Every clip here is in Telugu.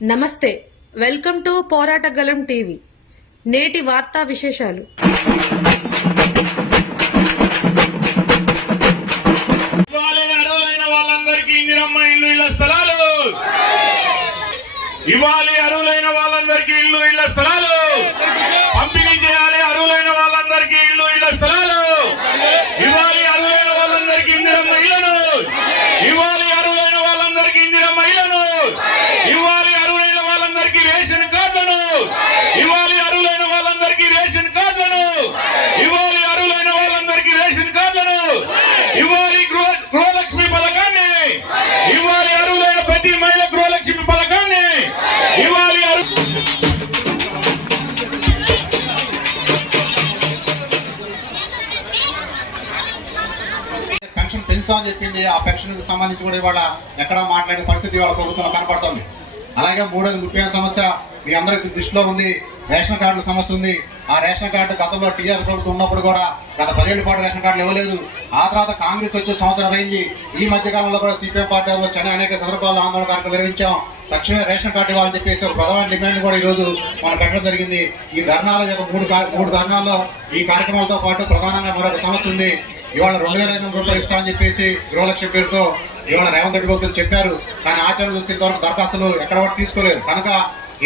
నమస్తే, వెల్కమ్ టు పోరాటగలం టీవీ. నేటి వార్తా విశేషాలు. అర్హులైన వాళ్ళందరికీ ఇందిరమ్మ ఇల్లు ఇళ్ల స్థలాలు ఇవ్వాలి. అర్హులైన వాళ్ళందరికీ ఇల్లు ఇళ్ల స్థలాలు పంపిణీ చేయాలి. అర్హులైన వాళ్ళందరికీ ఇల్లు ఇళ్ల స్థలాలు ఇవ్వాలి. అర్హులైన వాళ్ళందరికీ ఇందిరమ్మ ఇళ్లను ఇవ్వాలి. అర్హులైన వాళ్ళందరికీ ఇందిరమ్మ ఇళ్లను ఇవ్వాలి. అర్హులైన వాళ్ళందరికీ రేషన్ కార్డులను ఇవ్వాలి. అర్హులైన వాళ్ళందరికీ రేషన్ కార్డులను ఇవ్వాలి. అర్హులైన వాళ్ళందరికీ రేషన్ కార్డులను ఇవ్వాలి. గృహలక్ష్మి పథకాన్ని ఇవ్వాలి. అర్హులైన ప్రతి మహిళ గృహలక్ష్మి పథకాన్ని ఇవ్వాలి. పెన్షన్ పెంచుతామని చెప్పింది. ఆ పెన్షన్ కు సంబంధించి కూడా ఇవాళ ఎక్కడా మాట్లాడిన పరిస్థితి వాళ్ళ ప్రభుత్వంలో కనపడుతుంది. అలాగే మూడోది ముఖ్యమైన సమస్య మీ అందరికీ దృష్టిలో ఉంది, రేషన్ కార్డుల సమస్య ఉంది. ఆ రేషన్ కార్డు గతంలో టీఆర్ఎస్ ప్రభుత్వం ఉన్నప్పుడు కూడా గత 10 ఏళ్ల పాటు రేషన్ కార్డులు ఇవ్వలేదు. ఆ తర్వాత కాంగ్రెస్ వచ్చే సంవత్సరం అయింది. ఈ మధ్యకాలంలో కూడా సిపిఎం పార్టీ వచ్చి అనేక సందర్భాల్లో ఆందోళన కార్యక్రమం నిర్వహించాం. తక్షణమే రేషన్ కార్డు ఇవ్వాలని చెప్పేసి ఒక ప్రధాన డిమాండ్ కూడా ఈరోజు మనం పెట్టడం జరిగింది. ఈ ధర్నాల యొక్క మూడు ధర్నాల్లో ఈ కార్యక్రమాలతో పాటు ప్రధానంగా మరొక సమస్య ఉంది. ఇవాళ 2,500 రూపాయలు ఇస్తా అని చెప్పేసి గృహలక్ష్మి పేరుతో ఇవాళ రేవంత్ రెడ్డి ప్రభుత్వం చెప్పారు. కానీ ఆచరణ చూస్తే ఇంతవరకు దరఖాస్తులు ఎక్కడ కూడా తీసుకోలేదు. కనుక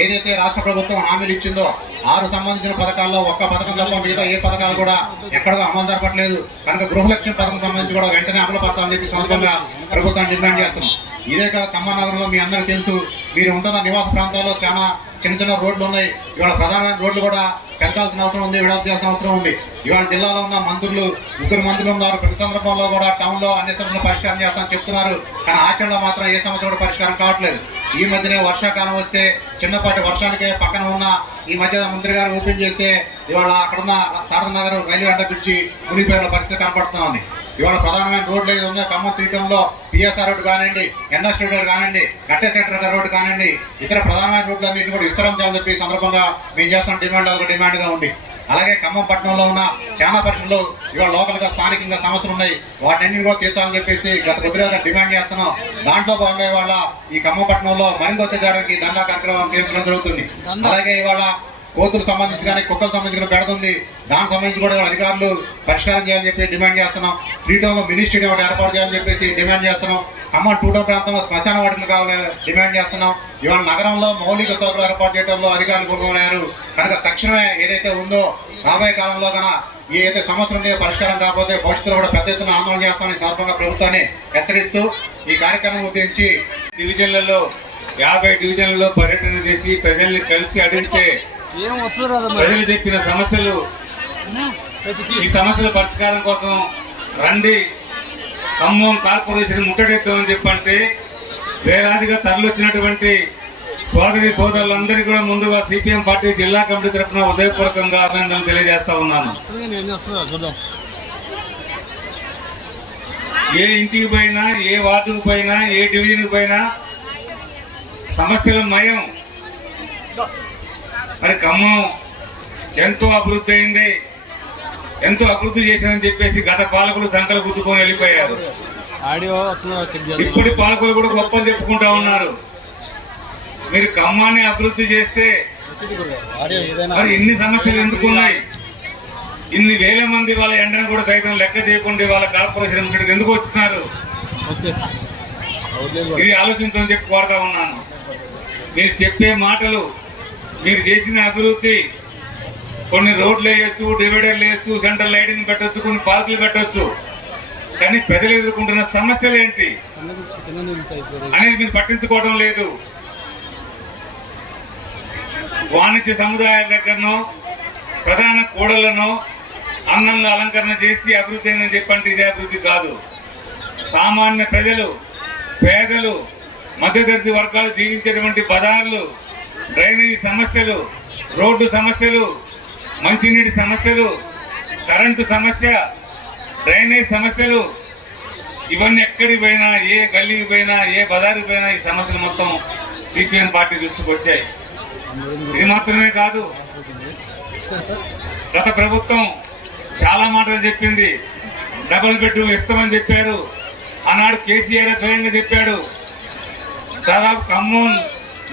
ఏదైతే రాష్ట్ర ప్రభుత్వం హామీలు ఇచ్చిందో 6 సంబంధించిన పథకాల్లో ఒక్క పథకం తప్ప మిగతా ఏ పథకాలు కూడా ఎక్కడో అమలు జరపట్లేదు. కనుక గృహలక్ష్మి పథకం సంబంధించి కూడా వెంటనే అమలు పరచాలని చెప్పి సందర్భంగా ప్రభుత్వాన్ని డిమాండ్ చేస్తున్నాం. ఇదే కాదు, ఖమ్మం నగరంలో మీ అందరికీ తెలుసు, మీరు ఉంటున్న నివాస ప్రాంతాల్లో చాలా చిన్న రోడ్లు ఉన్నాయి. ఇవాళ ప్రధానమైన రోడ్లు కూడా పెంచాల్సిన అవసరం ఉంది, విడాల్సిన అవసరం ఉంది. ఇవాళ జిల్లాలో ఉన్న మంత్రులు 3 మంత్రులు ఉన్నారు. ప్రతి సందర్భంలో కూడా టౌన్లో అన్ని సమస్యలు పరిష్కారం చేస్తామని చెప్తున్నారు. కానీ ఆచరణలో మాత్రం ఏ సమస్య కూడా పరిష్కారం కావట్లేదు. ఈ మధ్యనే వర్షాకాలం వస్తే చిన్నపాటి వర్షానికే పక్కన ఉన్న ఈ మధ్య మంత్రి గారు ఓపెన్ చేస్తే ఇవాళ అక్కడున్న Sharada Nagar railway under bridge మునిగిపోయిన పరిస్థితి కనపడుతుంది. ఇవాళ ప్రధానమైన రోడ్లు ఏది ఉన్నాయి ఖమ్మం తీయటంలో పిఎస్ఆర్ రోడ్డు కానివ్వండి, ఎన్ఎస్ రోడ్డు కానివ్వండి, గట్టే సెంటర్ రోడ్డు కానివ్వండి, ఇతర ప్రధానమైన రోడ్లు అన్నింటినీ కూడా విస్తరించాలని చెప్పి సందర్భంగా మేము చేస్తున్న డిమాండ్ ఒక డిమాండ్గా ఉంది. అలాగే ఖమ్మం పట్టణంలో ఉన్న చాలా పరిస్థితుల్లో ఇవాళ లోకల్గా స్థానికంగా సమస్యలు ఉన్నాయి. వాటిని కూడా తీర్చాలని చెప్పేసి గత కొద్ది రోజులుగా డిమాండ్ చేస్తున్నాం. దాంట్లో భాగంగా ఇవాళ ఈ ఖమ్మం పట్టణంలో మరింత ఒత్తిడి చేయడానికి దండా కార్యక్రమం నిర్వహించడం జరుగుతుంది. అలాగే ఇవాళ కోతులకు సంబంధించి కానీ కుక్కలకు సంబంధించిన పెడుతుంది. దానికి సంబంధించి కూడా అధికారులు పరిష్కారం చేయాలని చెప్పి డిమాండ్ చేస్తున్నాం. 3 టౌన్లో మినీ స్టేడియం ఒకటి ఏర్పాటు చేయాలని చెప్పేసి డిమాండ్ చేస్తున్నాం. ఖమ్మం 2 టౌన్ ప్రాంతంలో శ్మశాన వాటికలు కావాలని డిమాండ్ చేస్తున్నాం. ఇవాళ నగరంలో మౌలిక సౌకర్యాలు ఏర్పాటు చేయడంలో అధికారులు కోరుకున్నారు. కనుక తక్షణమే ఏదైతే ఉందో రాబోయే కాలంలో కనుక ఏదైతే సమస్యలు ఉన్నాయో పరిష్కారం కాకపోతే భవిష్యత్తులో కూడా పెద్ద ఎత్తున ఆందోళన చేస్తామని సందర్భంగా ప్రభుత్వాన్ని హెచ్చరిస్తూ ఈ కార్యక్రమం ఉద్దేశించి డివిజన్లలో 50 డివిజన్లలో పర్యటన చేసి ప్రజల్ని కలిసి అడిగితే ప్రజలు చెప్పిన సమస్యలు, ఈ సమస్యల పరిష్కారం కోసం రండి ఖమ్మం కార్పొరేషన్ ముట్టడిద్దామని చెప్పంటే వేలాదిగా తరలిచ్చినటువంటి సోదరులందరికీ కూడా ముందుగా సిపిఎం పార్టీ జిల్లా కమిటీ తరఫున హృదయపూర్వకంగా అభినందనలు తెలియజేస్తా ఉన్నాను. ఏ ఇంటికి పోయినా, ఏ వార్డుకు పోయినా, ఏ డివిజన్కి పోయినా సమస్యల మయం. మరి ఖమ్మం ఎంతో అభివృద్ధి అయింది, ఎంతో అభివృద్ధి చేశామని చెప్పేసి గత పాలకులు దంకలు గుద్దుకొని వెళ్ళిపోయారు. ఇప్పటి పాలకులు కూడా గొప్పలు చెప్పుకుంటా ఉన్నారు. మీరు ఖమ్మాన్ని అభివృద్ధి చేస్తే మరి ఇన్ని సమస్యలు ఎందుకున్నాయి? ఇన్ని వేల మంది వాళ్ళ ఎండను కూడా సైతం లెక్క చేయకుండా వాళ్ళ కార్పొరేషన్ ఇక్కడికి ఎందుకు వచ్చినారు? ఇది ఆలోచించని చెప్పి కోరుతా ఉన్నాను. మీరు చెప్పే మాటలు, మీరు చేసిన అభివృద్ధి, కొన్ని రోడ్లు వేయొచ్చు, డివైడర్లు వేయొచ్చు, సెంట్రల్ లైటింగ్ పెట్టవచ్చు, కొన్ని పార్కులు పెట్టవచ్చు. కానీ ప్రజలు ఎదుర్కొంటున్న సమస్యలు ఏంటి అనేది మీరు పట్టించుకోవడం లేదు. వాణిజ్య సముదాయాల దగ్గరనో ప్రధాన కూడళ్లను అందంగా అలంకరణ చేసి అభివృద్ధి అయిందని చెప్పంటే ఇదే అభివృద్ధి కాదు. సామాన్య ప్రజలు, పేదలు, మధ్యతరగతి వర్గాలు జీవించేటువంటి బజార్లు, డ్రైనేజీ సమస్యలు, రోడ్డు సమస్యలు, మంచినీటి సమస్యలు, కరెంటు సమస్య, డ్రైనేజ్ సమస్యలు, ఇవన్నీ ఎక్కడికి పోయినా, ఏ గల్లీకి పోయినా, ఏ బజారుకి పోయినా ఈ సమస్యలు మొత్తం సిపిఎం పార్టీ దృష్టికి వచ్చాయి. ఇది మాత్రమే కాదు, గత ప్రభుత్వం చాలా మాటలు చెప్పింది. డబుల్ బెడ్రూమ్ ఇస్తామని చెప్పారు. ఆనాడు కేసీఆర్ స్వయంగా చెప్పాడు. దాదాపు ఖమ్మం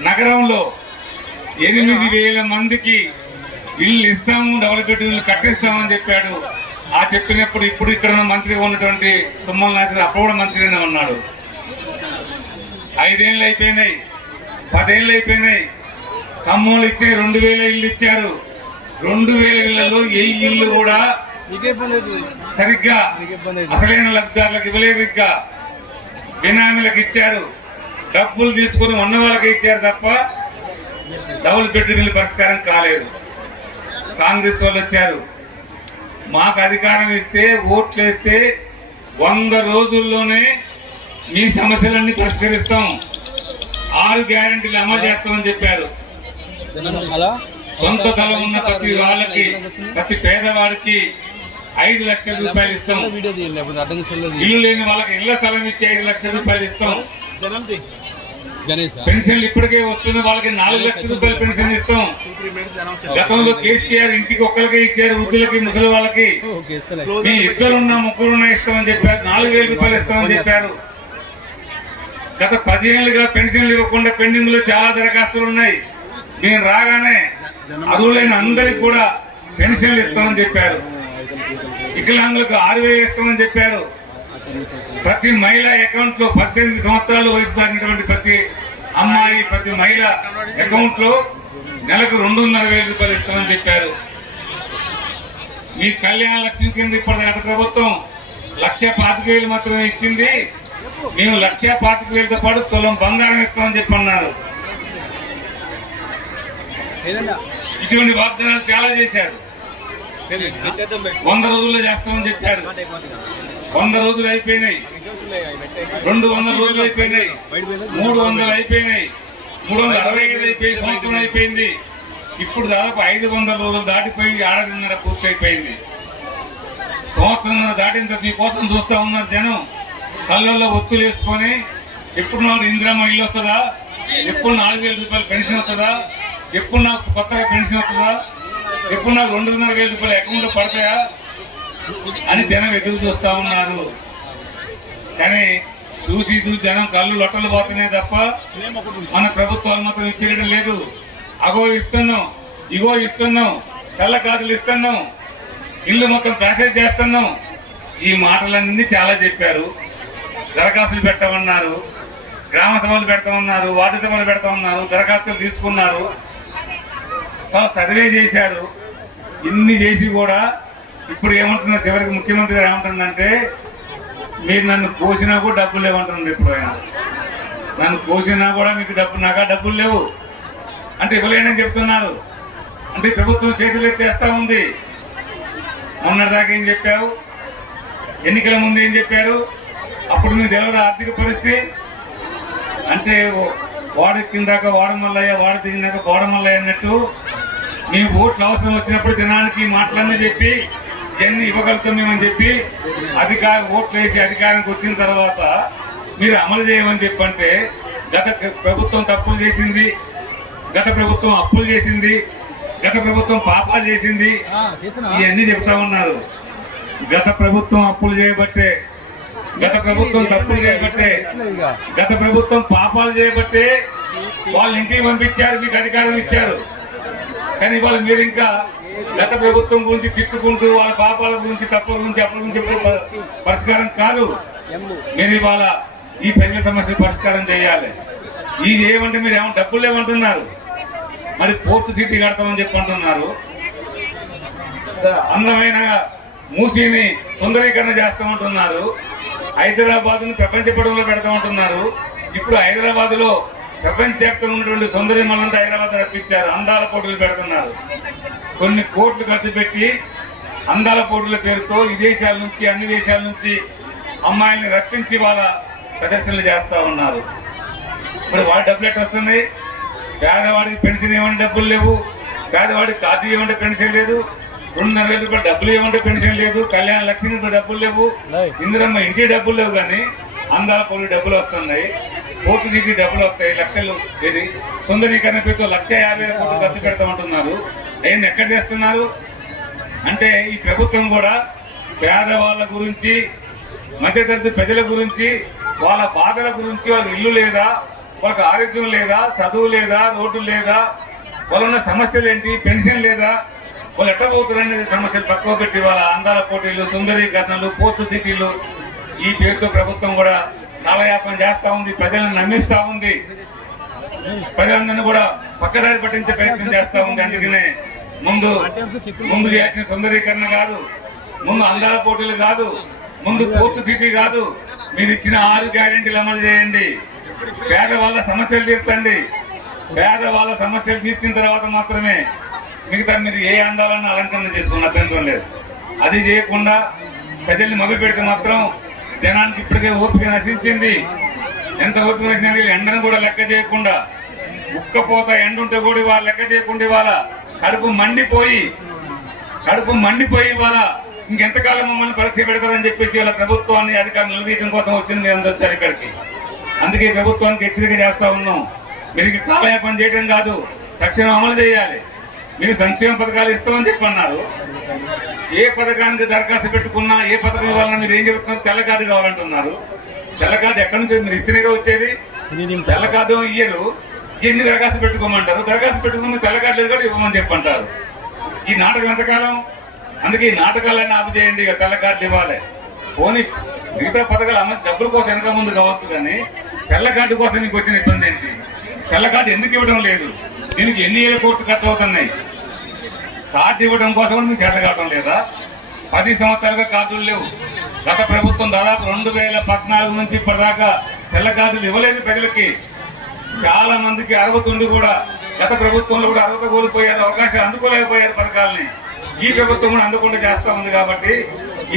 నగరంలో 8,000 మందికి ఇల్లు ఇస్తాము, డబుల్ బెడ్రూమ్ ఇల్లు కట్టిస్తామని చెప్పాడు. ఆ చెప్పినప్పుడు ఇప్పుడు ఇక్కడ మంత్రిగా ఉన్నటువంటి తుమ్మల నాగేశ్వరరావు అప్పుడు కూడా మంత్రిగానే ఉన్నాడు. 5 ఏళ్ళు అయిపోయినాయి, 10 ఏళ్ళు అయిపోయినాయి. ఖమ్మంలో ఇచ్చే 2,000 ఇల్లు ఇచ్చారు. 2,000 ఇళ్లలో 1000 ఇల్లు కూడా సరిగ్గా అసలైన లబ్ధిదారులకు ఇవ్వలేదు. ఇంకా బినామీలకు ఇచ్చారు, డబ్బులు తీసుకొని ఉన్న వాళ్ళకి ఇచ్చారు తప్ప డబుల్ బెడ్రూమ్ ఇల్లు పరిష్కారం కాలేదు. కాంగ్రెస్ వాళ్ళు వచ్చారు, మాకు అధికారం ఇస్తే ఓట్లు వేస్తే 100 రోజుల్లోనే మీ సమస్యలన్నీ పరిష్కరిస్తాం, 6 గ్యారెంటీలు అమలు చేస్తామని చెప్పారు. సొంత స్థలం ఉన్న ప్రతి వాళ్ళకి, ప్రతి పేదవాడికి 5 లక్షల రూపాయలు ఇస్తాం. ఇల్లు లేని వాళ్ళకి ఇళ్ల స్థలం ఇచ్చి 5 లక్షల రూపాయలు ఇస్తాం. పెన్షన్లు ఇప్పటికే వస్తున్న వాళ్ళకి 4 లక్షల రూపాయలు పెన్షన్ ఇస్తాం. గతంలో కేసీఆర్ ఇంటికి ఒక్కరికే ఇచ్చారు, వృద్ధులకి ముసలి వాళ్ళకి. మీ 2 3 ఇస్తామని చెప్పారు, 4,000 రూపాయలు ఇస్తామని చెప్పారు. గత 10 ఏళ్ళుగా పెన్షన్లు ఇవ్వకుండా పెండింగ్ లో చాలా దరఖాస్తులు ఉన్నాయి. మేము రాగానే అర్హులైన అందరికి కూడా పెన్షన్లు ఇస్తామని చెప్పారు. వికలాంగులకు 6,000 ఇస్తామని చెప్పారు. ప్రతి మహిళ అకౌంట్ లో 18 సంవత్సరాలు వయసు దాటినటువంటి ప్రతి అమ్మాయి, ప్రతి మహిళ అకౌంట్ లో నెలకు 2,500 రూపాయలు ఇస్తామని చెప్పారు. మీ కళ్యాణ లక్ష్మి కింద ఇప్పుడు గత ప్రభుత్వం 1,25,000 మాత్రమే ఇచ్చింది. మేము 1,25,000తో పాటు తులం బంగారం ఇస్తామని చెప్పి అన్నారు. ఇటువంటి వాగ్దానాలు చాలా చేశారు. 100 రోజుల్లో చేస్తామని చెప్పారు. 100 రోజులు అయిపోయినాయి, 200 రోజులు అయిపోయినాయి, 300 అయిపోయినాయి, 365 అయిపోయి సంవత్సరం అయిపోయింది. ఇప్పుడు దాదాపు 500 రోజులు దాటిపోయి 1.5 పూర్తి అయిపోయింది. సంవత్సరం దాటిన మీకోసం చూస్తూ ఉన్నారు జనం. కళ్ళల్లో ఒత్తులు వేసుకొని ఎప్పుడు నాకు ఇందిరమ్మ ఇల్లు వస్తుందా, ఎప్పుడు 4,000 రూపాయలు పెన్షన్ వస్తుందా, ఎప్పుడు నాకు కొత్తగా పెన్షన్ వస్తుందా, ఎప్పుడు నాకు 2,500 రూపాయలు అకౌంట్లో పడతాయా అని జనం ఎదురు చూస్తూ ఉన్నారు. కానీ చూసి జనం కళ్ళు లొట్టలు పోతున్నాయి తప్ప మన ప్రభుత్వాలు మాత్రం ఇచ్చేయడం లేదు. అగో ఇస్తున్నాం, ఇగో ఇస్తున్నాం, తెల్ల కార్డులు ఇస్తున్నాం, ఇల్లు మొత్తం ప్యాకేజ్ చేస్తున్నాం, ఈ మాటలన్నీ చాలా చెప్పారు. దరఖాస్తులు పెట్టమన్నారు, గ్రామ సభలు పెడతామన్నారు, వార్డు సభలు పెడతామన్నారు, దరఖాస్తులు తీసుకున్నారు, సర్వే చేశారు. ఇన్ని చేసి కూడా ఇప్పుడు ఏమంటున్నారు, చివరికి ముఖ్యమంత్రి గారు ఏమంటుందంటే, మీరు నన్ను కోసినా కూడా డబ్బులు లేవంటున్నారు. ఇప్పుడు ఆయన నన్ను కోసినా కూడా మీకు డబ్బులు లేవు అంటే ఇవ్వలేనని చెప్తున్నారు. అంటే ప్రభుత్వం చేతులు ఎత్తేస్తా ఉంది. మొన్నటిదాకా ఏం చెప్పావు, ఎన్నికల ముందు ఏం చెప్పారు, అప్పుడు మీకు తెలియదు ఆర్థిక పరిస్థితి. అంటే వాడ కిందాక వాడమల్లయ్య, వాడ దిగినాక బోడమల్లయ్య అన్నట్టు మీ ఓట్లు అవసరం వచ్చినప్పుడు జనానికి మాటలన్నీ చెప్పి ఇవన్నీ ఇవ్వగలుగుతాం మేమని చెప్పి ఓట్లు వేసి అధికారానికి వచ్చిన తర్వాత మీరు అమలు చేయమని చెప్పంటే, గత ప్రభుత్వం తప్పులు చేసింది, గత ప్రభుత్వం అప్పులు చేసింది, గత ప్రభుత్వం పాపాలు చేసింది, ఇవన్నీ చెప్తా ఉన్నారు. గత ప్రభుత్వం అప్పులు చేయబట్టే, గత ప్రభుత్వం తప్పులు చేయబట్టే, గత ప్రభుత్వం పాపాలు చేయబట్టే వాళ్ళ ఇంటికి పంపించారు, మీకు అధికారం ఇచ్చారు. కానీ ఇవాళ మీరు ఇంకా గత ప్రభుత్వం గురించి తిట్టుకుంటూ వాళ్ళ పాపాల గురించి, తప్పుల గురించి, అప్పుల గురించి చెప్పే పరిష్కారం కాదు. మీరు ఇవాళ ఈ ప్రజల సమస్యలు పరిష్కారం చేయాలి. ఇది ఏమంటే మీరు ఏమన్నా డబ్బులు ఏమంటున్నారు, మరి పోర్టు సిటీ కడతామని చెప్పి అంటున్నారు. అందమైన మూసీని సుందరీకరణ చేస్తామంటున్నారు. హైదరాబాద్ను ప్రపంచ పటంలో పెడతామంటున్నారు. ఇప్పుడు హైదరాబాద్లో ప్రపంచవ్యాప్తంగా ఉన్నటువంటి సుందరిమలంతా హైదరాబాద్ రప్పించారు, అందాల పోటీలు పెడుతున్నారు. కొన్ని కోట్లు ఖర్చు పెట్టి అందాల పోటీల పేరుతో ఈ దేశాల నుంచి, అన్ని దేశాల నుంచి అమ్మాయిల్ని రప్పించి వాళ్ళ ప్రదర్శనలు చేస్తూ ఉన్నారు. మరి వాళ్ళ డబ్బులు ఎట్లా వస్తున్నాయి? పేదవాడికి పెన్షన్ ఏమంటే డబ్బులు లేవు, పేదవాడికి కార్డు ఏమంటే పెన్షన్ లేదు, 2,500 రూపాయలు డబ్బులు ఏమంటే పెన్షన్ లేదు, కళ్యాణ లక్ష్మి డబ్బులు లేవు, ఇందిరమ్మ ఇంటి డబ్బులు లేవు. కానీ అందాల పోటీ డబ్బులు వస్తున్నాయి, పోర్టు సిటీ డబ్బులు వస్తాయి, లక్షలు. ఇది సుందరీకరణ పేరుతో 1,50,000 కోట్లు ఖర్చు పెడతామంటున్నారు. ఆయన ఎక్కడ చేస్తున్నారు అంటే, ఈ ప్రభుత్వం కూడా పేదవాళ్ళ గురించి, మధ్యతరగతి ప్రజల గురించి, వాళ్ళ బాధల గురించి, వాళ్ళకి ఇల్లు లేదా, వాళ్ళకి ఆరోగ్యం లేదా, చదువు లేదా, రోడ్డు లేదా, వాళ్ళ ఉన్న సమస్యలు ఏంటి, పెన్షన్ లేదా, వాళ్ళు ఎట్టబోతున్నారనే సమస్యలు పక్కవ పెట్టి వాళ్ళ అందాల పోటీలు, సుందరీకరణలు, పోర్టు సిటీలు ఈ పేరుతో ప్రభుత్వం కూడా కాలయాపన చేస్తా ఉంది, ప్రజలను నమ్మిస్తా ఉంది, ప్రజలందరినీ కూడా పక్కదారి పట్టించే ప్రయత్నం చేస్తా ఉంది. అందుకనే ముందు చేసిన సుందరీకరణ కాదు, ముందు అందాల పోటీలు కాదు, ముందు పోర్టు సిటీ కాదు, మీరు ఇచ్చిన 6 గ్యారెంటీలు అమలు చేయండి. పేదవాళ్ళ సమస్యలు తీర్చండి. పేదవాళ్ళ సమస్యలు తీర్చిన తర్వాత మాత్రమే మిగతా మీరు ఏ అందాలను అలంకరణ చేసుకున్న అభ్యంతరం లేదు. అది చేయకుండా ప్రజల్ని మభ్య పెడితే మాత్రం జనానికి ఇప్పటికే ఓపిక నశించింది. ఎంత ఓపిక నశించింది, ఎండను కూడా లెక్క చేయకుండా, ఉక్కపోత ఎండ ఉంటే కూడా ఇవాళ లెక్క చేయకుండా ఇవాళ కడుపు మండిపోయి ఇవాళ ఇంకెంతకాలం మమ్మల్ని పరీక్ష పెడతారని చెప్పేసి వాళ్ళ ప్రభుత్వాన్ని అధికారులు నిలదీయడం కోసం వచ్చింది మీరు అందరూ వచ్చారు ఇక్కడికి. అందుకే ప్రభుత్వానికి హెచ్చరిక చేస్తా ఉన్నాం. మీరు కాలయాపన చేయడం కాదు, తక్షణం అమలు చేయాలి. మీరు సంక్షేమ పథకాలు ఇస్తామని చెప్పన్నారు. ఏ పథకానికి దరఖాస్తు పెట్టుకున్నా, ఏ పథకం ఇవ్వాలన్నా మీరు ఏం చెబుతున్నారు? తెల్ల కార్డు కావాలంటున్నారు. తెల్ల కార్డు ఎక్కడి నుంచి మీరు ఇస్తేనేగా వచ్చేది. తెల్ల కార్డు ఇయ్యరు, ఎన్ని దరఖాస్తు పెట్టుకోమంటారు. దరఖాస్తు పెట్టుకుని తెల్ల కార్డు లేదు కూడా ఇవ్వమని చెప్పంటారు. ఈ నాటకం ఎంతకాలం? అందుకే ఈ నాటకాలన్నీ ఆపు చేయండి. ఇక తెల్ల కార్డులు ఇవ్వాలి. పోనీ మిగతా పథకాలు అమ్మ డబ్బుల కోసం వెనక ముందు కావచ్చు, కానీ తెల్ల కార్డు కోసం నీకు వచ్చిన ఇబ్బంది ఏంటి? తెల్ల కార్డు ఎందుకు ఇవ్వడం లేదు? దీనికి ఎన్ని ఏళ్ళ కోట్లు ఖర్చు అవుతున్నాయి? కార్డు ఇవ్వడం కోసం కూడా మీకు చేత కావడం లేదా? 10 సంవత్సరాలుగా కార్డులు లేవు. గత ప్రభుత్వం దాదాపు 2014 నుంచి ఇప్పటిదాకా తెల్ల కార్డులు ఇవ్వలేదు ప్రజలకి. చాలా మందికి అర్హత ఉండి కూడా గత ప్రభుత్వంలో కూడా అర్హత కోల్పోయారు, అవకాశాలు అందుకోలేకపోయారు పథకాలని. ఈ ప్రభుత్వం కూడా అందకుండా చేస్తా ఉంది. కాబట్టి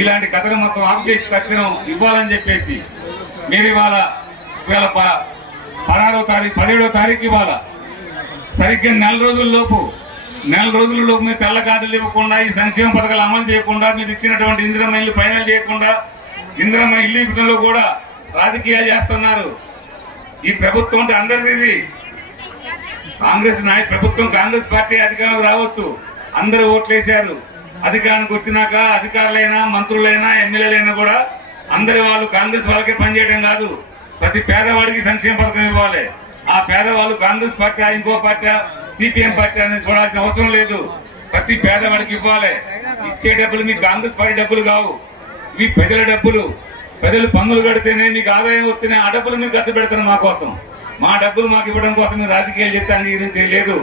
ఇలాంటి కథను మొత్తం ఆపు చేసి తక్షణం ఇవ్వాలని చెప్పేసి మీరు ఇవాళ 16వ తారీఖు 17వ తారీఖు ఇవాళ సరిగ్గా నెల రోజుల లోపు మీరు తెల్ల కార్డులు ఇవ్వకుండా, ఈ సంక్షేమ పథకాలు అమలు చేయకుండా, మీరు ఇచ్చినటువంటి ఇందిరమ్మ ఇల్లు ఫైనల్ చేయకుండా, ఇందిరమ్మ ఇల్లు ఇవ్వడంలో కూడా రాజకీయాలు చేస్తున్నారు. ఈ ప్రభుత్వం అంటే అందరిది. కాంగ్రెస్ పార్టీ అధికారంలోకి రావచ్చు, అందరూ ఓట్లు వేశారు. అధికారానికి వచ్చినాక అధికారులైనా, మంత్రులైనా, ఎమ్మెల్యేలైనా కూడా అందరి వాళ్ళు కాంగ్రెస్ వాళ్ళకే పనిచేయడం కాదు, ప్రతి పేదవాడికి సంక్షేమ పథకం ఇవ్వాలి. ఆ పేదవాళ్ళు కాంగ్రెస్ పార్టీ, ఇంకో పార్టీ, సిపిఎం పార్టీ అనేది చూడాల్సిన అవసరం లేదు. ప్రతి పేదవాడికి ఇవ్వాలి. ఇచ్చే డబ్బులు మీ కాంగ్రెస్ పార్టీ డబ్బులు కావు, మీ ప్రజల డబ్బులు. ప్రజలు పన్నులు కడితేనే మీకు ఆదాయం వస్తేనే ఆ డబ్బులు మీరు ఖర్చు పెడతారు మా కోసం. మా డబ్బులు మాకు ఇవ్వడం కోసం మీరు రాజకీయాలు చెప్తే అంగీకరించలేదు.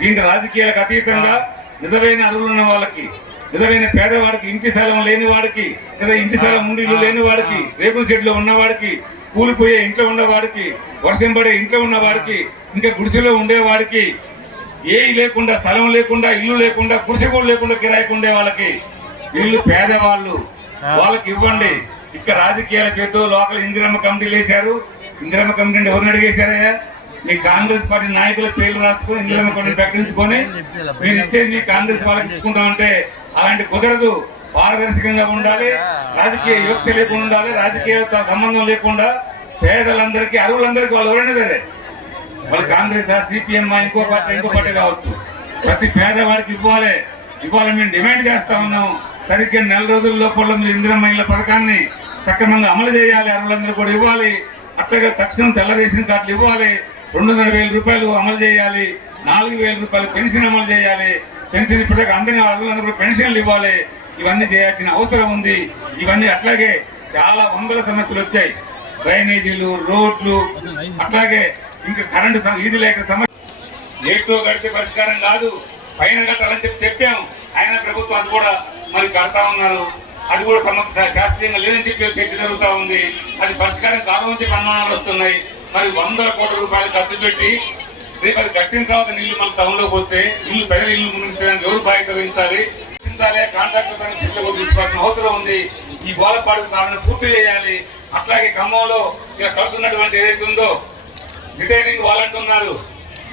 దీంట్లో రాజకీయాలకు అతీతంగా నిజమైన అర్హులు ఉన్న వాళ్ళకి, నిజమైన పేదవాడికి, ఇంటి స్థలం లేని వాడికి, లేదా ఇంటి స్థలం ఉండి ఇల్లు లేని వాడికి, రేకుల షెడ్లో ఉన్నవాడికి, కూలిపోయే ఇంట్లో ఉన్నవాడికి, వర్షం పడే ఇంట్లో ఉన్నవాడికి, ఇంకా గుడిసెలో ఉండేవాడికి, ఏవి లేకుండా, స్థలం లేకుండా, ఇల్లు లేకుండా, గుడిసె కూడా లేకుండా కిరాయికి ఉండే వాళ్ళకి, వీళ్ళు పేదవాళ్ళు, వాళ్ళకి ఇవ్వండి. ఇక్కడ రాజకీయాల పేరుతో లోకల్ ఇందిరమ్మ కమిటీలు వేశారు. ఇందిరమ్మ కమిటీ అంటే ఎవరిని అడిగేశారయ్యా? మీ కాంగ్రెస్ పార్టీ నాయకుల పేర్లు రాసుకొని ఇందిరమ్మ కమిటీని ప్రకటించుకొని మీరు ఇచ్చేది మీ కాంగ్రెస్ వాళ్ళకి ఇచ్చుకుంటామంటే అలాంటి కుదరదు. పారదర్శకంగా ఉండాలి, రాజకీయ వివక్ష లేకుండా ఉండాలి, రాజకీయాలతో సంబంధం లేకుండా పేదలందరికీ, అర్హులందరికీ, వాళ్ళు ఎవరైనా సరే, వాళ్ళు కాంగ్రెస్, సిపిఎం, ఇంకో పార్టీ కావచ్చు, ప్రతి పేదవాడికి ఇవ్వాలి మేము డిమాండ్ చేస్తా ఉన్నాం. సరిగ్గా నెల రోజుల లోపల మీరు ఇందిరమ్మ ఇళ్ల పథకాన్ని సక్రమంగా అమలు చేయాలి, అర్హులందరూ కూడా ఇవ్వాలి. అట్లాగే తక్షణం తెల్ల రేషన్ కార్డులు ఇవ్వాలి, 2,500 రూపాయలు అమలు చేయాలి, 4,000 రూపాయలు పెన్షన్ అమలు చేయాలి. పెన్షన్ ఇప్పటిదాకా అందరినీ అర్హులందరూ కూడా పెన్షన్లు ఇవ్వాలి. ఇవన్నీ చేయాల్సిన అవసరం ఉంది. ఇవన్నీ అట్లాగే చాలా వందల సమస్యలు వచ్చాయి. డ్రైనేజీలు, రోడ్లు, అట్లాగే ఇంకా కరెంటు, వీధి లైట్ల సమస్య. నేటితో కడితే పరిష్కారం కాదు, పైన కట్టాలని చెప్పాం. అయినా ప్రభుత్వం అది కూడా మరి కడతా ఉన్నారు. అది కూడా శాస్త్రీయంగా లేదని చెప్పి చర్చ జరుగుతూ ఉంది. అది పరిష్కారం కాదు అని చెప్పి అనుమానాలు వస్తున్నాయి. మరి 100 కోట్ల రూపాయలు ఖర్చు పెట్టి రేపు అది కట్టిన తర్వాత నీళ్లు మన టౌన్లోకి వస్తే ప్రజల ఇల్లు మునిగించడానికి ఎవరు బాధ్యత వహించాలి? కాంట్రాక్టర్ తీసుకోవాల్సిన అవసరం ఉంది. ఈ గోలపాడుకు కావాలని పూర్తి చేయాలి. అట్లాగే ఖమ్మంలో ఇలా కడుతున్నటువంటి ఏదైతే ఉందో రిటైనింగ్ వాల్ అంటున్నారు,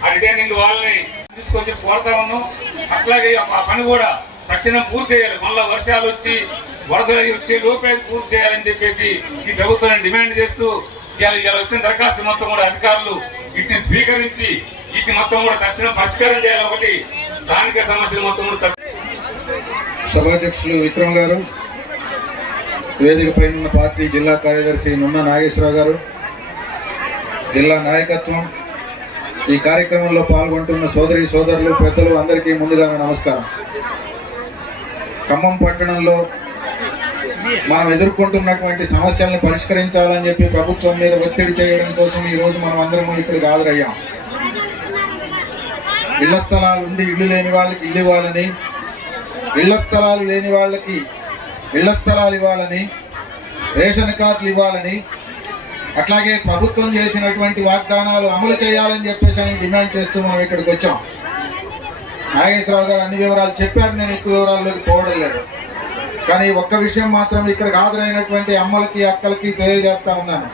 ఆ రిటైనింగ్ వాళ్ళని తీసుకొని కోరుతా ఉన్నాం. అట్లాగే ఆ పని కూడా తక్షణం పూర్తి చేయాలి. మళ్ళా వర్షాలు వచ్చి వరదలు వచ్చే లోపే పూర్తి చేయాలని చెప్పేసి ఈ ప్రభుత్వాన్ని డిమాండ్ చేస్తూ ఇలా వచ్చిన దరఖాస్తు మొత్తం కూడా అధికారులు వీటిని స్వీకరించి వీటిని మొత్తం కూడా తక్షణం పరిష్కారం చేయాలి. ఒకటి స్థానిక సమస్యలు మొత్తం కూడా. సభాధ్యక్షులు విక్రమ్ గారు, వేదిక పైన పార్టీ జిల్లా కార్యదర్శి నున్న నాగేశ్వరరావు గారు, జిల్లా నాయకత్వం, ఈ కార్యక్రమంలో పాల్గొంటున్న సోదరి సోదరులు, పెద్దలు అందరికీ ముందుగా నమస్కారం. ఖమ్మం పట్టణంలో మనం ఎదుర్కొంటున్నటువంటి సమస్యలను పరిష్కరించాలని చెప్పి ప్రభుత్వం మీద ఒత్తిడి చేయడం కోసం ఈరోజు మనం అందరం ఇక్కడికి హాజరయ్యాం. ఇళ్ల స్థలాలు ఉండి ఇల్లు లేని వాళ్ళకి ఇల్లు ఇవ్వాలని, ఇళ్ల స్థలాలు లేని వాళ్ళకి ఇళ్ల స్థలాలు ఇవ్వాలని, రేషన్ కార్డులు ఇవ్వాలని, అట్లాగే ప్రభుత్వం చేసినటువంటి వాగ్దానాలు అమలు చేయాలని చెప్పేసి డిమాండ్ చేస్తూ మనం ఇక్కడికి వచ్చాం. నాగేశ్వరరావు గారు అన్ని వివరాలు చెప్పారు, నేను ఎక్కువ వివరాల్లోకి పోవడం లేదు. కానీ ఒక్క విషయం మాత్రం ఇక్కడికి హాజరైనటువంటి అమ్మలకి అక్కలకి తెలియజేస్తా ఉన్నాను.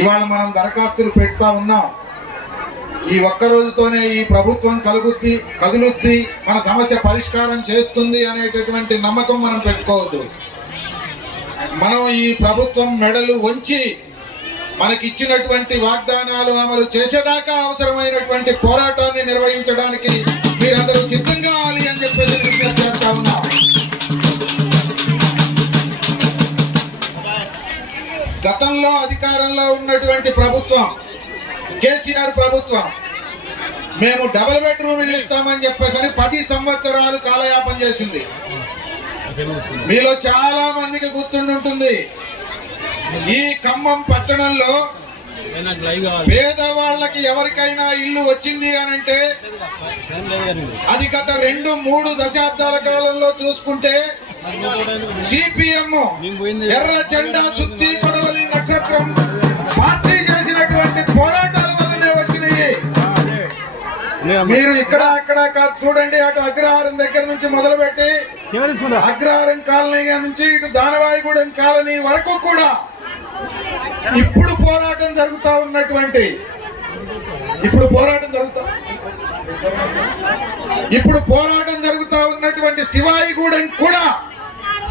ఇవాళ మనం దరఖాస్తులు పెడతా ఉన్నాం. ఈ ఒక్క రోజుతోనే ఈ ప్రభుత్వం కదులుద్ది, మన సమస్య పరిష్కారం చేస్తుంది అనేటటువంటి నమ్మకం మనం పెట్టుకోవద్దు. మనం ఈ ప్రభుత్వం మెడలు వంచి మనకిచ్చినటువంటి వాగ్దానాలు అమలు చేసేదాకా అవసరమైనటువంటి పోరాటాన్ని నిర్వహించడానికి మీరందరూ సిద్ధంగా కావాలి అని చెప్పేసి విజ్ఞప్తి చేస్తా ఉన్నాం. గతంలో అధికారంలో ఉన్నటువంటి ప్రభుత్వం, కేసీఆర్ ప్రభుత్వం, మేము డబుల్ బెడ్రూమ్ ఇల్లు ఇస్తామని చెప్పేసి 10 సంవత్సరాలు కాలయాపన చేసింది. మీలో చాలా మందికి గుర్తుంటుంది, ఈ ఖమ్మం పట్టణంలో పేదవాళ్ళకి ఎవరికైనా ఇల్లు వచ్చింది అనంటే అది గత 2-3 దశాబ్దాల కాలంలో చూసుకుంటే సిపిఎం ఎర్ర జెండా చుట్టి కొడవలి నక్షత్రం పార్టీ చేసినటువంటి పోరాటాల వల్లనే వచ్చినాయి. మీరు ఇక్కడ అక్కడ కాదు చూడండి, అటు అగ్రహారం దగ్గర నుంచి మొదలుపెట్టి అగ్రహారం కాలనీ నుంచి ఇటు దానవాయిగూడెం కాలనీ వరకు కూడా ఇప్పుడు పోరాటం జరుగుతా ఉన్నటువంటి శివాయిగూడెం కూడా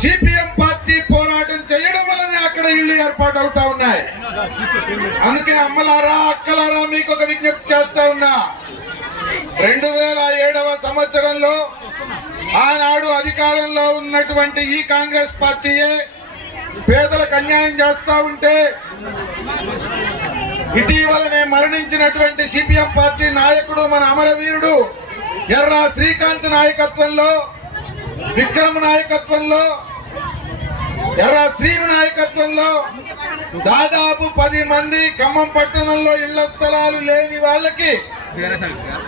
సిపిఎం పార్టీ పోరాటం చేయడం వల్లనే అక్కడ ఇల్లు ఏర్పాటు అవుతా ఉన్నాయి. అందుకే అమ్మలారా అక్కలారా మీకు ఒక విజ్ఞప్తి చేస్తా ఉన్నా, 2007వ సంవత్సరంలో ఆనాడు అధికారంలో ఉన్నటువంటి ఈ కాంగ్రెస్ పార్టీయే పేదలకు అన్యాయం చేస్తా ఉంటే ఇటీవలనే మరణించినటువంటి సిపిఎం పార్టీ నాయకుడు, మన అమరవీరుడు ఎర్ర శ్రీకాంత్ నాయకత్వంలో, విక్రమ్ నాయకత్వంలో, ఎర్ర శ్రీను నాయకత్వంలో దాదాపు 10 మంది ఖమ్మం పట్టణంలో ఇళ్ల స్థలాలు లేని వాళ్ళకి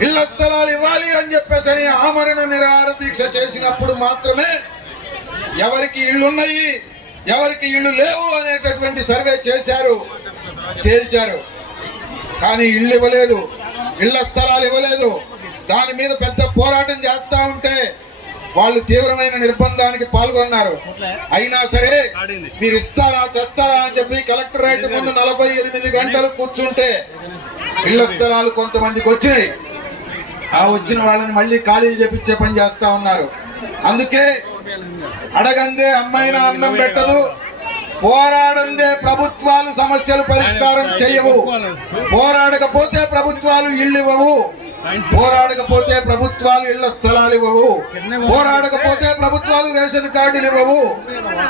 ఇళ్ల స్థలాలు ఇవ్వాలి అని చెప్పేసి ఆమరణ నిరాహార దీక్ష చేసినప్పుడు మాత్రమే ఎవరికి ఇళ్లున్నాయి, ఎవరికి ఇళ్ళు లేవు అనేటటువంటి సర్వే చేశారు, తేల్చారు. కానీ ఇళ్ళు ఇవ్వలేదు, ఇళ్ల స్థలాలు ఇవ్వలేదు. దాని మీద పెద్ద పోరాటం చేస్తా ఉంటే వాళ్ళు తీవ్రమైన నిర్బంధానికి పాల్గొన్నారు. అయినా సరే మీరు ఇస్తారా చేస్తారా అని చెప్పి కలెక్టరేట్ ముందు 48 గంటలు కూర్చుంటే ఇళ్ల స్థలాలు కొంతమందికి వచ్చినాయి. ఆ వచ్చిన వాళ్ళని మళ్ళీ ఖాళీలు చేపించే పని చేస్తా ఉన్నారు. అందుకే అడగందే అమ్మాయిన అన్నం పెట్టదు, పోరాడందే ప్రభుత్వాలు సమస్యలు పరిష్కారం చేయవు. పోరాడకపోతే ప్రభుత్వాలు ఇళ్ళు ఇవ్వవు, పోరాడకపోతే ప్రభుత్వాలు ఇళ్ల స్థలాలు ఇవ్వవు, పోరాడకపోతే ప్రభుత్వాలు రేషన్ కార్డులు ఇవ్వవు,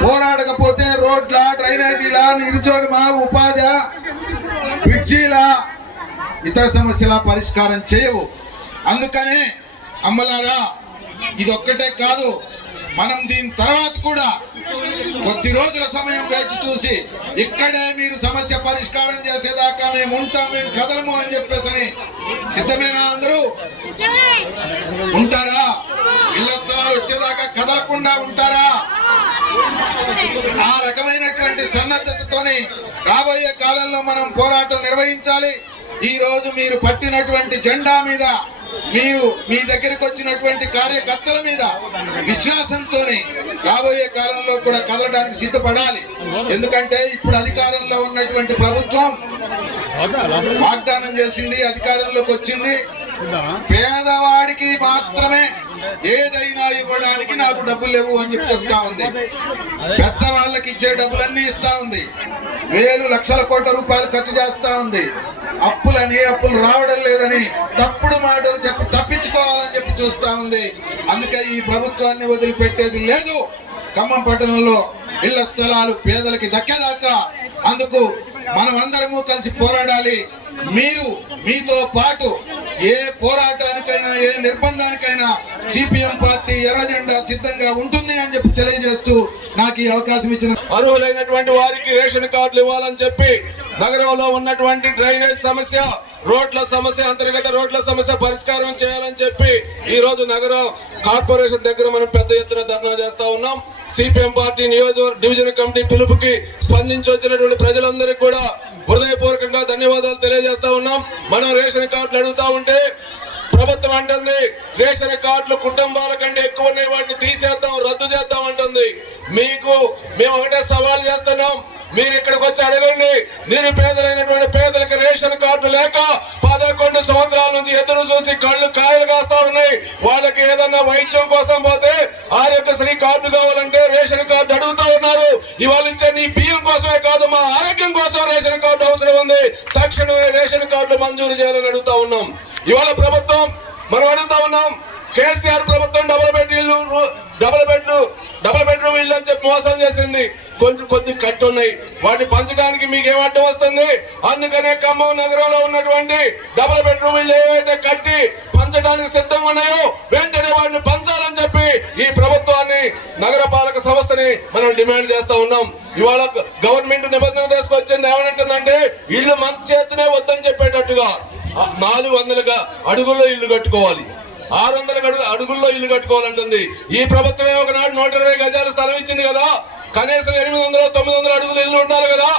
పోరాడకపోతే రోడ్ల, డ్రైనేజీల, నిరుద్యోగమా, ఉపాధి, బ్రిడ్జీల, ఇతర సమస్యల పరిష్కారం చేయవు. అందుకనే అమ్మలారా, ఇదొక్కటే కాదు, మనం దీని తర్వాత కూడా కొద్ది రోజుల సమయం వేచి చూసి ఇక్కడే మీరు సమస్య పరిష్కారం చేసేదాకా మేము ఉంటాం, మేము కదలము అని చెప్పేసి సిద్ధమేనా? అందరూ ఉంటారా? ఇళ్ల స్థలాలు వచ్చేదాకా కదలకుండా ఉంటారా? ఆ రకమైనటువంటి సన్నద్ధతతోని రాబోయే కాలంలో మనం పోరాటం నిర్వహించాలి. ఈ రోజు మీరు పట్టినటువంటి జెండా మీద, మీరు మీ దగ్గరికి వచ్చినటువంటి కార్యకర్తల మీద విశ్వాసంతో రాబోయే కాలంలో కూడా కదలడానికి సిద్ధపడాలి. ఎందుకంటే ఇప్పుడు అధికారంలో ఉన్నటువంటి ప్రభుత్వం వాగ్దానం చేసింది, అధికారంలోకి వచ్చింది, పేదవాడికి మాత్రమే ఏదైనా ఇవ్వడానికి నాకు డబ్బులు లేవు అని చెప్పి చెప్తా ఉంది. పెద్దవాళ్ళకి ఇచ్చే డబ్బులన్నీ ఇస్తా ఉంది, వేలు లక్షల కోట్ల రూపాయలు ఖర్చు చేస్తా ఉంది. అప్పులు రావడం లేదని తప్పుడు మాటలు చెప్పి తప్పించుకోవాలని చెప్పి చూస్తా ఉంది. అందుకే ఈ ప్రభుత్వాన్ని వదిలిపెట్టేది లేదు. ఖమ్మం పట్టణంలో ఇళ్ల స్థలాలు పేదలకి దక్కేదాకా అందుకు మనం అందరము కలిసి పోరాడాలి. మీరు మీతో పాటు ఏ పోరాటానికైనా ఏ నిర్బంధానికైనా సిపిఎం పార్టీ ఎర్ర జెండా సిద్ధంగా ఉంటుంది అని చెప్పి తెలియజేస్తూ నాకు ఈ అవకాశం ఇచ్చిన అర్హులైనటువంటి వారికి రేషన్ కార్డులు ఇవ్వాలని చెప్పి నగరంలో ఉన్నటువంటి డ్రైనేజ్ సమస్య, రోడ్ల సమస్య, అంతర్గత రోడ్ల సమస్య పరిష్కారం చేయాలని చెప్పి ఈ రోజు నగరం కార్పొరేషన్ దగ్గర మనం పెద్ద ఎత్తున ధర్నా చేస్తా ఉన్నాం. సిపిఎం పార్టీ నియోజకవర్గ డివిజన్ కమిటీ పిలుపుకి స్పందించి వచ్చినటువంటి ప్రజలందరికీ కూడా హృదయపూర్వకంగా ధన్యవాదాలు తెలియజేస్తా ఉన్నాం. మనం రేషన్ కార్డులు అడుగుతా ఉంటే ప్రభుత్వం అంటుంది రేషన్ కార్డులు కుటుంబాల కంటే ఎక్కువ ఉన్నాయి, వాటిని తీసేద్దాం, రద్దు చేద్దాం అంటుంది. మేము ఒకటే సవాల్ చేస్తున్నాం, మీరు ఇక్కడికి వచ్చి అడగండి. నిరుపేదలైనటువంటి పేదలకు రేషన్ కార్డు లేక 11 సంవత్సరాల నుంచి ఎదురు చూసి కళ్ళు కాయలు కాస్తా ఉన్నాయి. వాళ్ళకి ఏదన్నా వైద్యం కోసం పోతే ఆరోగ్యశ్రీ కార్డు కావాలంటే రేషన్ కార్డు అడుగుతా ఉన్నారు. ఇవాళ ఇచ్చే నీ బియ్యం కోసమే కాదు, మా ఆరోగ్యం కోసం రేషన్ కార్డు అవసరం ఉంది. తక్షణమే రేషన్ కార్డులు మంజూరు చేయాలని అడుగుతా ఉన్నాం. ఇవాళ ప్రభుత్వం మనం అడుగుతా ఉన్నాం, కేసీఆర్ ప్రభుత్వం డబుల్ బెడ్రూమ్ ఇల్లు అని చెప్పి మోసం చేసింది. కొద్ది కట్టు ఉన్నాయి, వాటిని పంచడానికి మీకు ఏమడ్డం వస్తుంది? అందుకనే ఖమ్మం నగరంలో ఉన్నటువంటి డబుల్ బెడ్రూమ్ ఇల్లు ఏవైతే కట్టి పంచడానికి సిద్ధంగా ఉన్నాయో వెంటనే వాటిని పంచాలని చెప్పి ఈ ప్రభుత్వాన్ని, నగరపాలక సంస్థని మనం డిమాండ్ చేస్తా ఉన్నాం. ఇవాళ గవర్నమెంట్ నిబంధన తీసుకొచ్చింది ఏమంటుందంటే ఇల్లు మన చేతినే వద్దని చెప్పేటట్టుగా 400 అడుగుల్లో ఇల్లు కట్టుకోవాలి, 600 అడుగుల్లో ఇల్లు కట్టుకోవాలంటుంది. ఈ ప్రభుత్వమే ఒకనాడు 120 గజాల స్థలం ఇచ్చింది కదా, కనీసం 800-900 అడుగులు ఇల్లు ఉండాలి కదా.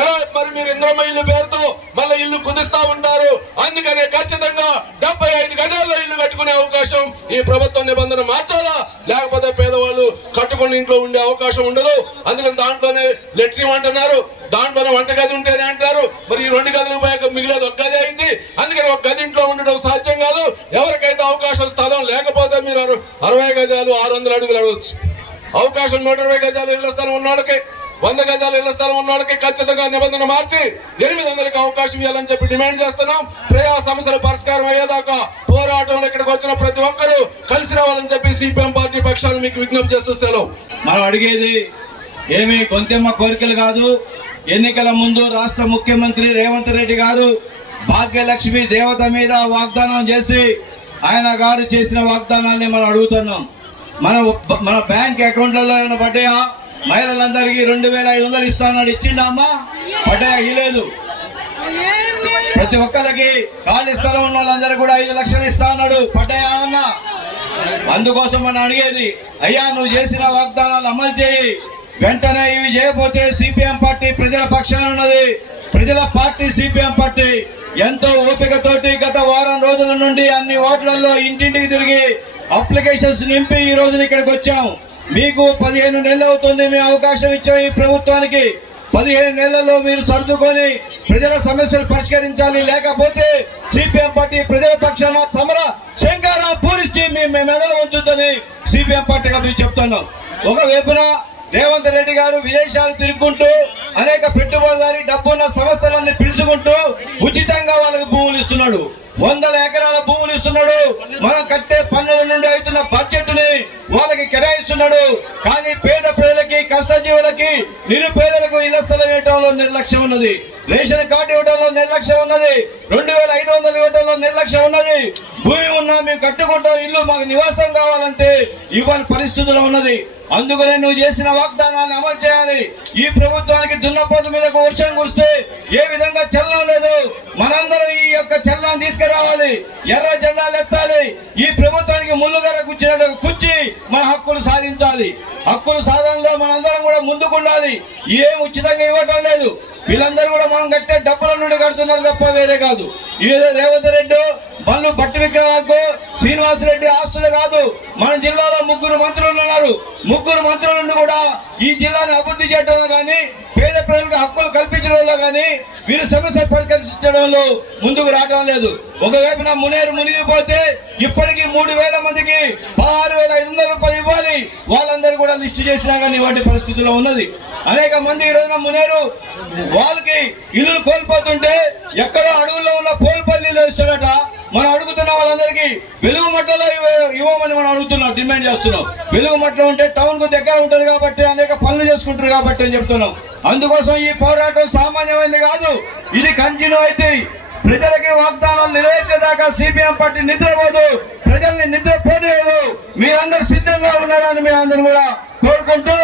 ఎలా మరి మీరు ఇంద్రమ్మ ఇల్లు పేరుతో మళ్ళీ ఇల్లు కుదిస్తా ఉంటారు? అందుకనే ఖచ్చితంగా 75 గజాల్లో ఇల్లు కట్టుకునే అవకాశం ఈ ప్రభుత్వం నిబంధన మార్చాలా, లేకపోతే పేదవాళ్ళు కట్టుకుని ఇంట్లో ఉండే అవకాశం ఉండదు. అందుకని దాంట్లోనే లెట్రిన్ అంటున్నారు, దాంట్లోనే వంటగది ఉంటేనే అంటారు. మరి ఈ 2 గదులు పోయాక మిగిలేదు 1 గది అయింది. అందుకని 1 గది ఇంట్లో ఉండడం సాధ్యం కాదు. ఎవరికైతే అవకాశం స్థలం లేకపోతే మీరు 60 గజాలు 600 అడుగులు అడవచ్చు. అవకాశం 120 గజాలు ఇళ్ల స్థలం ఉన్నవాళ్ళకి, 100 గజాలు ఇళ్ల స్థలం ఉన్నవాళ్ళకి ఖచ్చితంగా నిబంధన మార్చి 800కి అవకాశం ఇవ్వాలని చెప్పి డిమాండ్ చేస్తున్నాం. ప్రజా సమస్యల పరిష్కారం అయ్యేదాకా పోరాటంలో ఇక్కడికి వచ్చిన ప్రతి ఒక్కరూ కలిసి రావాలని చెప్పి సిపిఎం పార్టీ పక్షాన్ని మీకు విజ్ఞప్తి చేస్తూ సెలవు. మనం అడిగేది ఏమి కొంతెమ్మ కోరికలు కాదు. ఎన్నికల ముందు రాష్ట్ర ముఖ్యమంత్రి రేవంత్ రెడ్డి గారు భాగ్యలక్ష్మి దేవత మీద వాగ్దానం చేసి ఆయన గారు చేసిన వాగ్దానాన్ని మనం అడుగుతున్నాం. మన బ్యాంక్ అకౌంట్లలో ఏమైనా పడ్డాయా? మహిళలందరికీ 2500 ఇస్తానని ఇచ్చిండా అమ్మా? పడ్డాయా? ఇలేదు. ప్రతి ఒక్కరికి ఖాళీ స్థలం ఉన్న వాళ్ళందరూ కూడా 5 లక్షలు ఇస్తా అన్నాడు. పడ్డాయా అన్నా? అందుకోసం మనం అడిగేది, అయ్యా నువ్వు చేసిన వాగ్దానాలు అమలు చేయి. వెంటనే ఇవి చేయకపోతే సిపిఎం పార్టీ ప్రజల పక్షాన ఉన్నది. ప్రజల పార్టీ సిపిఎం పార్టీ ఎంతో ఓపికతోటి గత వారం రోజుల నుండి అన్ని ఓట్లలో ఇంటింటికి తిరిగి అప్లికేషన్స్ నింపి ఈ రోజున ఇక్కడికి వచ్చాం. మీకు 15 నెలలు అవుతుంది మేము అవకాశం ఇచ్చాం ఈ ప్రభుత్వానికి. 15 నెలల్లో మీరు సర్దుకొని ప్రజల సమస్యలు పరిష్కరించాలి, లేకపోతే సిపిఎం పార్టీ ప్రజల పక్షాన సమర శంకారం పూరించి మేము మెడలు ఉంచుద్దని సిపిఎం పార్టీగా మేము చెప్తున్నాం. ఒకవైపున రేవంత్ రెడ్డి గారు విదేశాలు తిరుగుకుంటూ అనేక పెట్టుబడిదారి డబ్బున్న సంస్థలన్నీ పిలుచుకుంటూ ఉచితంగా వాళ్ళకి భూములు ఇస్తున్నాడు. 100 ఎకరాల భూములు ఇస్తున్నాడు. మనం కట్టే పన్నుల నుండి అవుతున్న బడ్జెట్ ని వాళ్ళకి కేటాయిస్తున్నాడు. కానీ పేద ప్రజలకి, కష్టజీవులకి, నిరుపేదలకు ఇళ్ల స్థలం ఇవ్వడంలో నిర్లక్ష్యం ఉన్నది. రేషన్ కార్డు ఇవ్వడంలో నిర్లక్ష్యం ఉన్నది. 2500 ఇవ్వడంలో నిర్లక్ష్యం ఉన్నది. భూమి ఉన్నా మేము కట్టుకుంటాం, ఇల్లు మాకు నివాసం కావాలంటే ఇవ్వని పరిస్థితులు ఉన్నది. అందుకనే నువ్వు చేసిన వాగ్దానాన్ని అమలు చేయాలి. ఈ ప్రభుత్వానికి దున్నపోతు మీద వర్షం కురిస్తే ఏ విధంగా చలనం లేదు. మనందరం ఈ యొక్క చలనాన్ని తీసుకురావాలి, ఎర్ర జెండాలు ఎత్తాలి. ఈ ప్రభుత్వానికి ముళ్ళుగర కూర్చున్నట్టు కూర్చి మన హక్కులు సాధించాలి. హక్కుల సాధనలో మనందరం కూడా ముందుకుండాలి. ఏం ఉచితంగా ఇవ్వటం లేదు. వీళ్ళందరూ కూడా మనం కట్టే డబ్బుల నుండి కడుతున్నారు తప్ప వేరే కాదు. ఏదో రేవంత్ రెడ్డి బళ్ళు బట్టి విక్రమార్కు శ్రీనివాసరెడ్డి ఆస్తులు కాదు. మన జిల్లాలో 3 మంత్రులు ఉన్నారు. 3 మంత్రుల నుండి కూడా ఈ జిల్లాను అభివృద్ధి చేయడంలో కానీ, పేద ప్రజలకు హక్కులు కల్పించడంలో కానీ, వీరి సమస్య పరిష్కరించడంలో ముందుకు రావడం లేదు. ఒకవైపున మునేరు మునిగిపోతే ఇప్పటికీ 3000 మందికి 16,500 రూపాయలు ఇవ్వాలి. వాళ్ళందరూ కూడా లిస్టు చేసినా కానీ ఇవాటి పరిస్థితుల్లో ఉన్నది. అనేక మంది ఈ రోజున మునేరు వాళ్ళకి ఇల్లు కోల్పోతుంటే ఎక్కడో అడవుల్లో ఉన్న పోల్పల్లిలో ఇస్తాడట. మనం అడుగుతున్న వాళ్ళందరికీ వెలుగు మట్టలో ఇవ్వమని మనం అడుగుతున్నాం, డిమాండ్ చేస్తున్నాం. వెలుగు మట్టలో ఉంటే టౌన్ కు దగ్గర ఉంటుంది కాబట్టి అనేక పనులు చేసుకుంటారు కాబట్టి అని చెప్తున్నాం. అందుకోసం ఈ పోరాటం సామాన్యమైనది కాదు, ఇది కంటిన్యూ అయితే ప్రజలకి వాగ్దానాలు నెరవేర్చేదాకా సిపిఎం పార్టీ నిద్రపోదు, ప్రజల్ని నిద్రపోలేదు. మీరందరూ సిద్ధంగా ఉన్నారని మీ అందరూ కూడా కోరుకుంటూ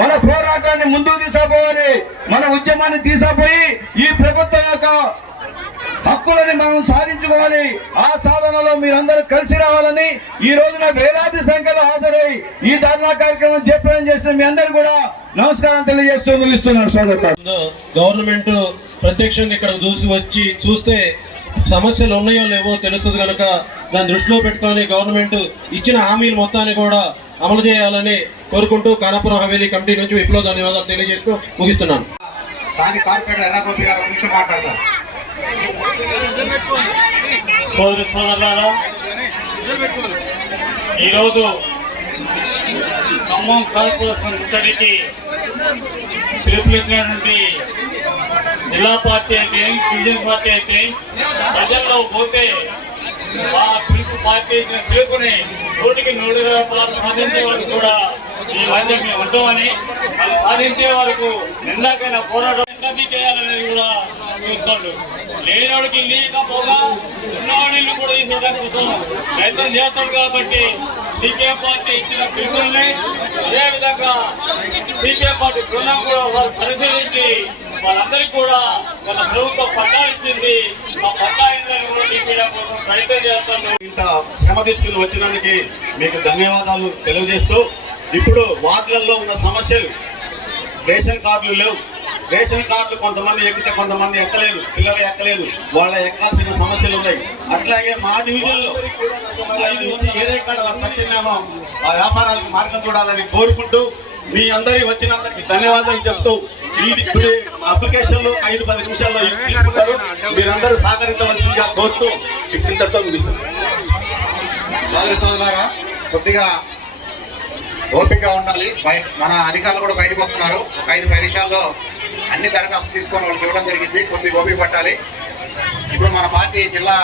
మన పోరాటాన్ని ముందుకు తీసుకుపోవాలి, మన ఉద్యమాన్ని తీసుకుపోయి ఈ ప్రభుత్వం యొక్క హక్కులని మనం సాధించుకోవాలి. ఆ సాధనలో మీరందరూ కలిసి రావాలని ఈ రోజున వేలాది సంఖ్యలో హాజరై ఈ ధర్నా కార్యక్రమం జయప్రదం చేసిన మీ అందరూ కూడా నమస్కారం తెలియజేస్తూ ముగిస్తున్నాను. సోదరుడు, గవర్నమెంట్ ప్రత్యక్షంగా ఇక్కడ చూస్తే సమస్యలు ఉన్నాయో లేవో తెలుస్తుంది కనుక దాన్ని దృష్టిలో పెట్టుకొని గవర్నమెంట్ ఇచ్చిన హామీలు మొత్తాన్ని కూడా అమలు చేయాలని కోరుకుంటూ కానాపురం హవేలీ కమిటీ నుంచి విప్లవ ధన్యవాదాలు తెలియజేస్తూ ముగిస్తున్నాను. స్థానిక కార్పొరేటర్ ఎర్రగోపి గారు ఒక నిమిషం మాట్లాడతారు. సోదరులారా, ఈరోజు ఖమ్మం కార్పొరేషన్ ముట్టడికి పిలుపునిచ్చినటువంటి జిల్లా పార్టీ అయితే డివిజన్ పార్టీ అయితే ప్రజల్లో పోతే ఆ పిలుపు పార్టీ ఇచ్చిన పిలుపుని 100% సాధించే వరకు కూడా ఈ మధ్య మేము ఉంటామని, అది సాధించే వరకు నిందాకైనా పోరాటం చేయాలనేది కూడా చూస్తాడు. లేనివాడికి లేకపోగా ఉన్నవాడిని కూడా తీసేయడానికి ప్రయత్నం చేస్తాడు. కాబట్టి సిపిఎం పార్టీ ఇచ్చిన పిలుపుల్ని అదేవిధంగా సిపిఎం పార్టీ బృందం కూడా వారు పరిశీలించి వాళ్ళందరికీ కూడా మన ప్రభుత్వం పట్టాలు ఇచ్చింది, ఆ పట్టాలని కూడా తీయడం కోసం ప్రయత్నం చేస్తాను. ఇంత శ్రమ తీసుకుని వచ్చినందుకు మీకు ధన్యవాదాలు తెలియజేస్తూ, ఇప్పుడు వార్డులలో ఉన్న సమస్యలు, రేషన్ కార్డులు లేవు, రేషన్ కార్డులు కొంతమంది ఎక్కితే కొంతమంది ఎక్కలేదు, పిల్లలు ఎక్కలేదు, వాళ్ళ ఎక్కాల్సిన సమస్యలు ఉన్నాయి. అట్లాగే మా డివిజన్లో 5 నుంచి ఏరే కాడ తచ్చినామో ఆ వ్యాపారాలకు మార్గం చూడాలని కోరుకుంటూ మీ అందరి వచ్చినందుకు ధన్యవాదాలు చెప్తూ ఈ అప్లికేషన్లు 5-10 నిమిషాల్లో తీసుకుంటారు, మీరందరూ సహకరించవలసిందిగా కోరుతూ ఇంతటితో ముగిస్తున్నారు. సోదరులారా, కొద్దిగా ఓపికగా ఉండాలి. మన అధికారులు కూడా బయటకు వస్తున్నారు. ఒక 5-10 నిమిషాల్లో అన్ని దరఖాస్తులు తీసుకొని వాళ్ళకి ఇవ్వడం జరిగింది. కొద్దిగా ఓపిక పట్టాలి. ఇప్పుడు మన పార్టీ జిల్లా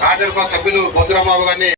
కార్యదర్శి సభ్యులు బొద్దురామబాబు గారిని